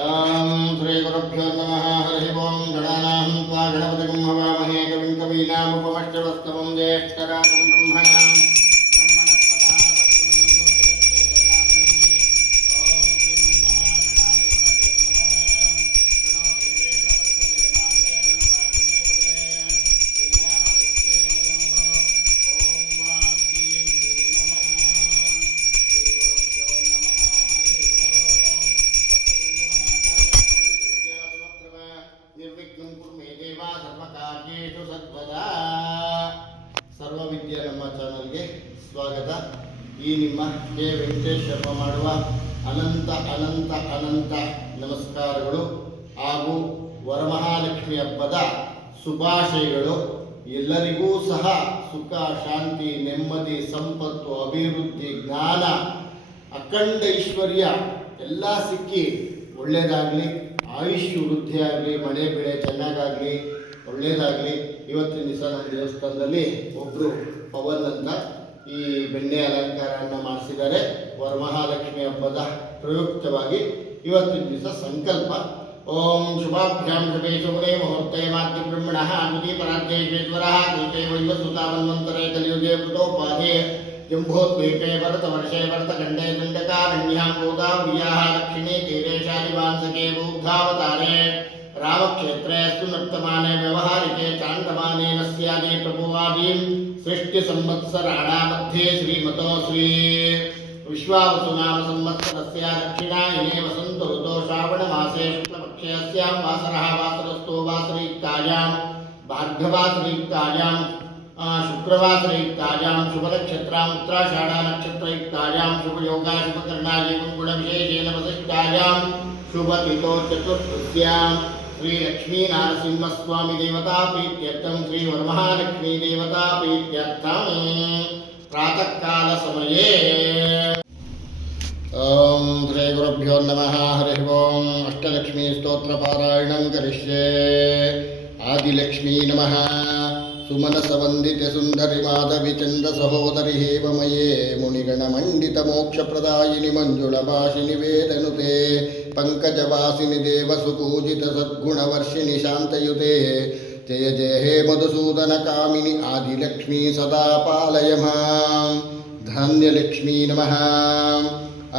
ॐ श्रीगुरुभ्यो नमः हरिः ओं गणानां त्वा गणपतिं हवामहे कविं कवीनामुपमश्रवस्तमं ज्येष्ठराजं ब्रह्मणां ಸ್ವಾಗತ. ಈ ನಿಮ್ಮ ಕೆ. ವೆಂಕಟೇಶ್ ಶರ್ಮ ಮಾಡುವ ಅನಂತ ಅನಂತ ಅನಂತ ನಮಸ್ಕಾರಗಳು ಹಾಗೂ ವರಮಹಾಲಕ್ಷ್ಮಿ ಹಬ್ಬದ ಶುಭಾಶಯಗಳು. ಎಲ್ಲರಿಗೂ ಸಹ ಸುಖ, ಶಾಂತಿ, ನೆಮ್ಮದಿ, ಸಂಪತ್ತು, ಅಭಿವೃದ್ಧಿ, ಜ್ಞಾನ, ಅಖಂಡ ಐಶ್ವರ್ಯ ಎಲ್ಲ ಸಿಕ್ಕಿ ಒಳ್ಳೆಯದಾಗಲಿ, ಆಯುಷ್ಯ ವೃದ್ಧಿಯಾಗಲಿ, ಮಳೆ, ಬೆಳೆ ಚೆನ್ನಾಗಾಗಲಿ, ಒಳ್ಳೆಯದಾಗಲಿ. ಇವತ್ತಿನ ದಿವಸ ನಮ್ಮ ದೇವಸ್ಥಾನದಲ್ಲಿ ಒಬ್ಬರು ಪವನ್ ಅಂತ बेणे अलंकार वरमहाल्मी हब्ब प्रयुक्त इवत संकल्प ओं शुभाभ्यां मुहूर्ते मातृब्रह्मण अतिपराजेश्वर कृतेमंतरे कलियुगे पृथोपाधे वर्षे भरत रामक्षेत्रे सुनर्तमाने व्यवहारिके चाण्डमाने नस्यादि प्रभुवादीं सृष्टिसंवत्सराणामध्ये श्रीमतो श्री विश्वावसुनाम संवत्सरस्य दक्षिणायने वसन्त ऋतो श्रावणमासे शुक्लपक्षे अस्यां वासरः वासरस्थो वासरयुक्तायां भार्गवासरयुक्तायां शुक्रवासरयुक्तायां शुभनक्षत्राम् उत्तराषाढा शुभयोगा शुभकर्णायै गुणविशेषेण वसिष्ठायां शुभतिथो चतुर्थस्यां श्रीलक्ष्मीनारसिंहस्वामी देवताप्रीत्यर्थं श्रीवरमहालक्ष्मी देवताप्रीत्यर्थं प्रातःकालसमये। ॐ श्रीगुरुभ्यो नमः हरिः ओम् अष्टलक्ष्मीस्तोत्रपारायणं करिष्ये। आदिलक्ष्मी नमः। सुमनसवन्दिते सुन्दरि माधवि चन्द्रसहोदरि हेममये मुनिगणमण्डितमोक्षप्रदायिनि मञ्जुळभाषिनि वेदनुते पङ्कजवासिनि देवसुपूजितसद्गुणवर्षिणि शान्तयुते जय जय हे मधुसूदनकामिनि आदिलक्ष्मी सदा पालय माँ धान्यलक्ष्मी नमः.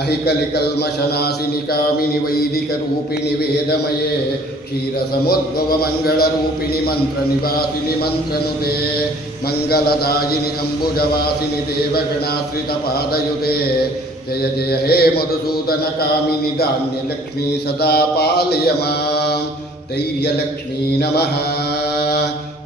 अहिकलिकल्मषनाशिनि कामिनि वैदिकरूपिणि वेदमये क्षीरसमुद्भवमङ्गलरूपिणि मन्त्रनिवासिनि मन्त्रनुते मङ्गलदायिनि अम्बुजवासिनि देवगणाश्रितपादयुते जय जय हे मधुसूदनकामिनि धान्यलक्ष्मी सदा पालय माँ धैर्यलक्ष्मी नमः।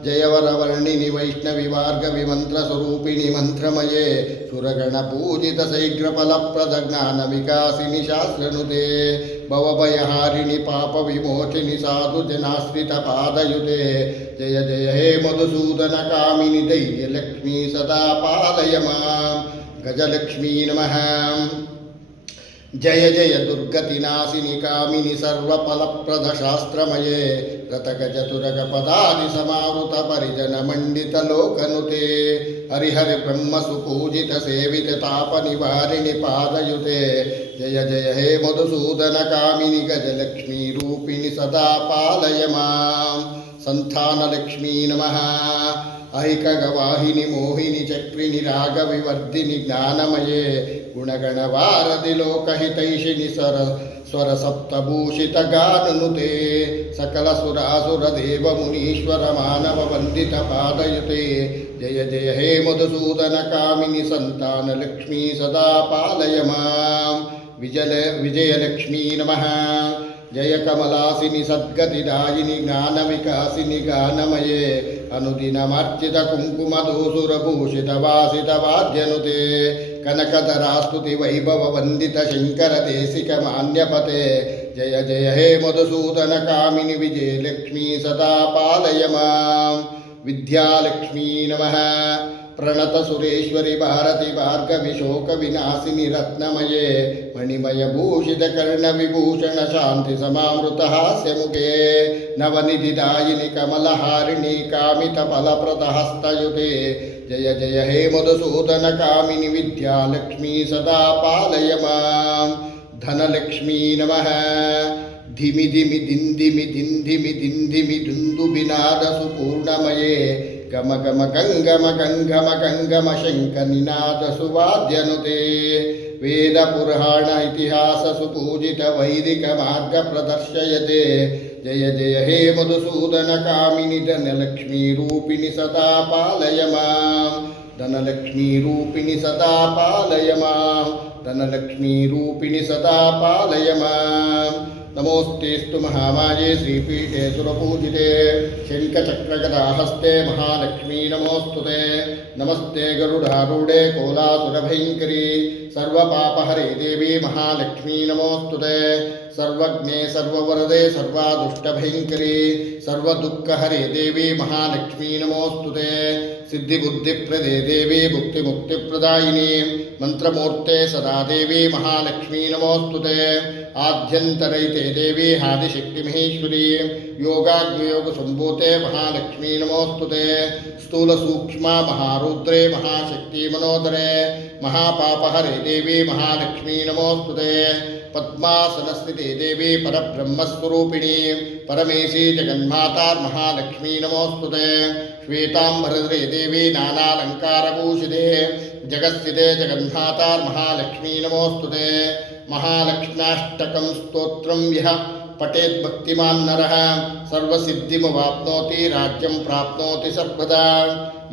जयवरवर्णिनि वैष्णवि वार्गविमन्त्रस्वरूपिणि मन्त्रमये सुरगणपूजितशैग्रफलप्रदज्ञानविकासिनि शास्त्रनुते भवभयहारिणि पापविमोचिनि साधुजनाश्रितपादयुते। जय जय हे मधुसूदनकामिनि धैर्यलक्ष्मी सदा पालय माँ गजलक्ष्मी नमः। जय जय दुर्गतिनाशिनि कामिनि सर्वफलप्रदशास्त्रमये। रतगजतुरगपदानि ताप हरिहरिब्रह्मसुपूजितसेविततापनिवारिणि पादयुते जय जय हे मधुसूदन मधुसूदनकामिनि गजलक्ष्मीरूपिणि सदा पालय माँ लक्ष्मी नमः। ऐकगवाहिनि मोहिनि चक्रिणि रागविवर्धिनि ज्ञानमये गुणगणवारधि लोकहितैषिणि सर स्वरसप्तभूषितगाननुते सकलसुरासुरदेवमुनीश्वरमानववन्दितपादयुते। जय जय हे मधुसूदन कामिनी मधुसूदनकामिनि सन्तानलक्ष्मी सदा पालय माँ विजय विजयलक्ष्मी नमः। जय कमलासिनि सद्गतिदायिनि ज्ञानविकासिनि गानमये अनुदिनमर्चितकुङ्कुमदोसुरभूषितवासितवाद्यनुते कनकधरास्तुति वैभववन्दितशङ्करदेशिकमान्यपते जय जय हे मधुसूदनकामिनि विजयलक्ष्मी सदा पालय माँ विद्यालक्ष्मी नमः प्रणत प्रणतसुरेश्वरि भारति भार्गविशोकविनाशिनि रत्नमये, मणिमयभूषितकर्णविभूषणशान्तिसमामृतहास्यमुखे, नवनिधिदायिनि कमलहारिणि हस्तयुते जय जय हे मधुसूदनकामिनि विद्यालक्ष्मी सदा पालय माँ धनलक्ष्मी नमः। धिमि धिमि दिन्दिमि दिन्दिमि दिन्दिमि दुन्दुबिनादसुपूर्णमये గమ గమ గంగమ గంగమ గంగమ శంఖ నినాద సువాద్యనుతే వేద పురాణ ఇతిహాస సుపూజిత వైదిక మార్గ ప్రదర్శయతే జయ జయ హే మధుసూదన కామిని ధనలక్ష్మీ రూపిణి సదా పాలయ మాం ధనలక్ష్మీ రూపిణి సదా పాలయ మాం ధనలక్ష్మీ రూపిణి సదా పాలయ మాం ಸದಾ ಪಾಲಯ ಮಾಂ ನಮೋಸ್ತೇಸ್ತು ಮಹಾಮಾಯೇ ಶ್ರೀಪೀಠೆ ಸುರಪೂಜಿತೆ ಶಂಖಚಕ್ರಗದಾಹಸ್ತೆ ಮಹಾಲಕ್ಷ್ಮೀ ನಮೋಸ್ತುತೆ ನಮಸ್ತೆ ಗರುಡಾರೂಢೆ ಕೋಲಾಸುರಭಯಂಕರಿ ಸರ್ವಪಾಪಹರೆ ದೇವಿ ಮಹಾಲಕ್ಷ್ಮೀ ನಮೋಸ್ತುತೆ ಸರ್ವಜ್ಞೆ ಸರ್ವವರದೆ ಸರ್ವಾದುಷ್ಟಭಯಂಕರಿ ಸರ್ವದುಃಖಹರೆ ದೇವಿ ಮಹಾಲಕ್ಷ್ಮೀ ನಮೋಸ್ತುತೆ ಸಿದ್ಧಿಬುದ್ಧಿಪ್ರದೆ ದೇವಿ ಮುಕ್ತಿಮುಕ್ತಿಪ್ರದಾಯಿನಿ ಮಂತ್ರಮೂರ್ತೆ ಸದಾ ದೇವಿ ಮಹಾಲಕ್ಷ್ಮೀ ನಮೋಸ್ತುತೆ ಆದ್ಯಂತರೈತೆ ದೇವಿ ಆದಿಶಕ್ತಿಮಹೇಶ್ವರಿ ಯೋಗಾಗ್ನಿಯೋಗ ಸಂಭೂತೆ ಮಹಾಲಕ್ಷ್ಮೀ ನಮೋಸ್ತುತೆ ಸ್ಥೂಲ ಸೂಕ್ಷ್ಮ ಮಹಾರುದ್ರೆ ಮಹಾಶಕ್ತಿ ಮನೋದರೆ ಮಹಾಪಾಪಹರೆ ದೇವಿ ಮಹಾಲಕ್ಷ್ಮೀ ನಮೋಸ್ತುತೆ ಪದ್ಮಾಸನಸ್ಥಿತೆ ದೇವಿ ಪರಬ್ರಹ್ಮಸ್ವರೂಪಿಣಿ ಪರಮೇಶಿ ಜಗನ್ಮಾತಾರ್ಮಹಾಲಕ್ಷ್ಮೀ ನಮೋಸ್ತುತೆ श्वेताम्बरधरे देवी नानालङ्कारभूषिते, जगत्स्थिते जगन्माता महालक्ष्मी नमोऽस्तु ते। महालक्ष्म्याष्टकं स्तोत्रं यः पठेद्भक्तिमान्नरः सर्वसिद्धिमवाप्नोति, राज्यं प्राप्नोति सर्वदा।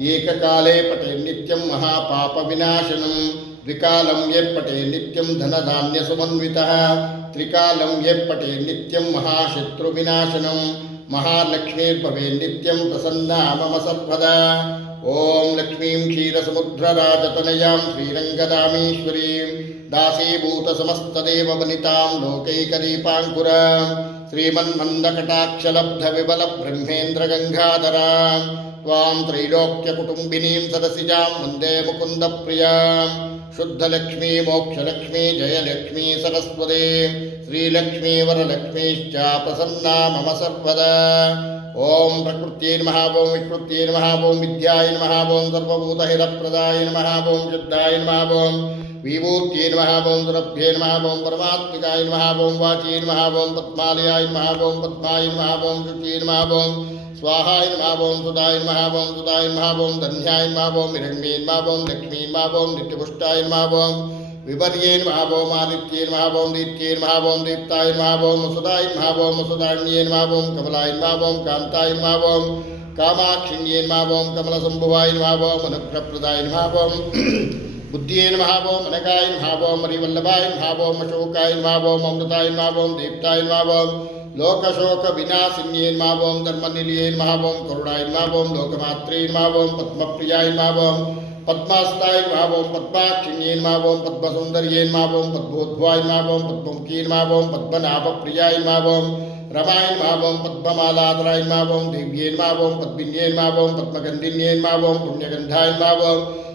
एककाले पटे नित्यं महापापविनाशनं द्विकालं ये पटे नित्यं धनधान्यसमन्वितः, त्रिकालं ये पटे नित्यं महाशत्रुविनाशनम् महालक्ष्मीर्भवे नित्यं प्रसन्ना मम सर्वदा। ॐ लक्ष्मीं क्षीरसमुद्रराजतनयां श्रीरङ्गदामीश्वरीं दासीभूतसमस्तदेववनितां लोकैकदीपाङ्कुरां। श्रीमन्मन्दकटाक्षलब्धविबलब्रह्मेन्द्रगङ्गाधरां। त्वां त्रैलोक्यकुटुम्बिनीं सरसिजां वन्दे मुकुन्दप्रियां शुद्धलक्ष्मी, मोक्षलक्ष्मी, जयलक्ष्मी, सरस्वती, श्रीलक्ष्मी, वरलक्ष्मीश्च प्रसन्ना मम सर्वदा। ॐ प्रकृत्यै नमः, ॐ विकृत्यै नमः, ॐ विद्याय नमः, ॐ सर्वभूतहितप्रदाय नमः, ॐ शुद्धाय नमः, ॐ विभूत्यै नमः ॐ दुरभ्ये नमः ॐ परमात्मिकाय नमः ॐ वाच्यै नमः ॐ पद्मालयाय नमः ॐ पद्माय नमः ॐ शुच्यै नमः ॐ स्वाहाय नमः ॐ सुदाय नमः ॐ सुदाय नमः ॐ धन्याय नमः ॐ हिरण्ये नमः ॐ लक्ष्मी नमः ॐ नित्यपुष्टाय नमः ॐ विपर्ये नमः ॐ आदित्ये नमः ॐ दीप्त्ये नमः दीप्ताय नमः ॐ वसुदाय नमः ॐ वसुदान्ये नमः ॐ कमलाय नमः ॐ कान्ताय नमः ॐ बुद्धिये नमः ॐ मनकाय नमः ॐ मरिवल्लभाय नमः ॐ अशोकाय नमः ॐ अमृताय नमः ॐ दीप्ताय नमः ॐ लोकशोकविनाशिन्ये नमः ॐ धर्मनिलये नमः ॐ करुणाय नमः ॐ लोकमात्रे नमः ॐ पद्मप्रियाय नमः ॐ पद्मास्ताय नमः ॐ पद्माक्षिण्ये नमः ॐ पद्मसुन्दर्ये नमः ॐ पद्मोद्भवाय नमः ॐ पद्ममुखी नमः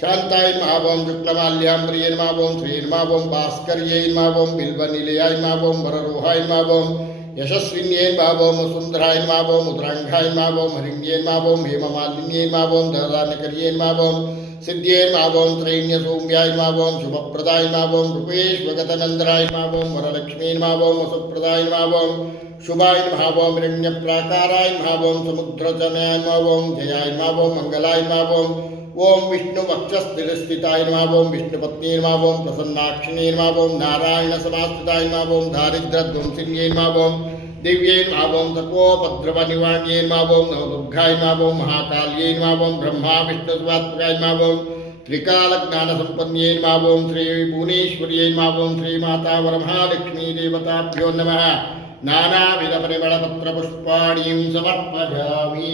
नमः ॐ शुक्लमाल्याम्ब्रिये नमः ॐ श्री ॐ भास्कर्यै ॐ बिल्वनिलयाय ॐ वररोहाय ॐ यशस्विन्ये नमः ॐ मुद्राङ्गाय नमः ॐ हरिण्ये ॐ हेममालिन्ये ददानकर्ये नमः ॐ सिद्ध्ये नमः ॐ त्रैण्यसौम्याय नमः ॐ शुभप्रदाय रूपेश्वगतनन्दराय नमः ॐ वरलक्ष्मी ॐ वसुप्रदाय ॐ शुभाय हिरण्यप्राकाराय नमः ॐ समुद्रजनाय नमः ॐ जयाय मङ्गलाय नमः ॐ ओम विष्णु वक्षस्थिरस्थिताय नमः ओम विष्णुपत्नी नमः ओम प्रसन्नाक्षिणे नमः ओम नारायण समास्थिताय नमः ओम दारिद्र्यध्वंसिन्ये नमः ओम दिव्ये नमः ओम सर्वोपद्रवनिवाण्ये नमः ओम नवदुर्गाय नमः ओम महाकाल्ये नमः ओम ब्रह्मा विष्णुस्वात्मकाय नमः ओम त्रिकालज्ञानसम्पन्ये नमः ओम श्री भुवनेश्वर्यै नमः ओम श्रीमाता वरमहालक्ष्मी देवताभ्यो नमः। नानाविधपरिमलपत्रपुष्पाणीं समर्पयामि।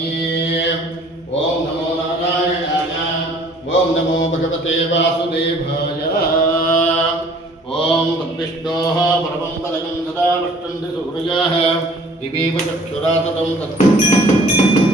ॐ नमो नारायणाय ॐ नमो भगवते वासुदेवाय। ॐ तद्विष्णोः परमं पदकं सदा पष्टन्ति सूर्याः दिवीव चक्षुरा ततं तत्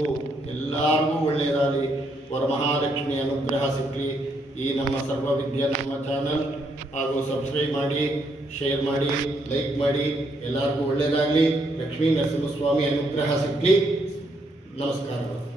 ಎಲ್ಲರಿಗೂ ಒಳ್ಳೆಯದಾಗಲಿ. ವರಮಹಾಲಕ್ಷ್ಮಿ ಅನುಗ್ರಹ ಸಿಕ್ಕಲಿ. ಈ ನಮ್ಮ ಸರ್ವವಿದ್ಯೆ, ನಮ್ಮ ಚಾನಲ್. ಹಾಗೂ ಸಬ್ಸ್ಕ್ರೈಬ್ ಮಾಡಿ, ಶೇರ್ ಮಾಡಿ, ಲೈಕ್ ಮಾಡಿ. ಎಲ್ಲರಿಗೂ ಒಳ್ಳೆಯದಾಗಲಿ. ಲಕ್ಷ್ಮೀ ನರಸಿಂಹಸ್ವಾಮಿ ಅನುಗ್ರಹ ಸಿಕ್ಕಲಿ. ನಮಸ್ಕಾರಗಳು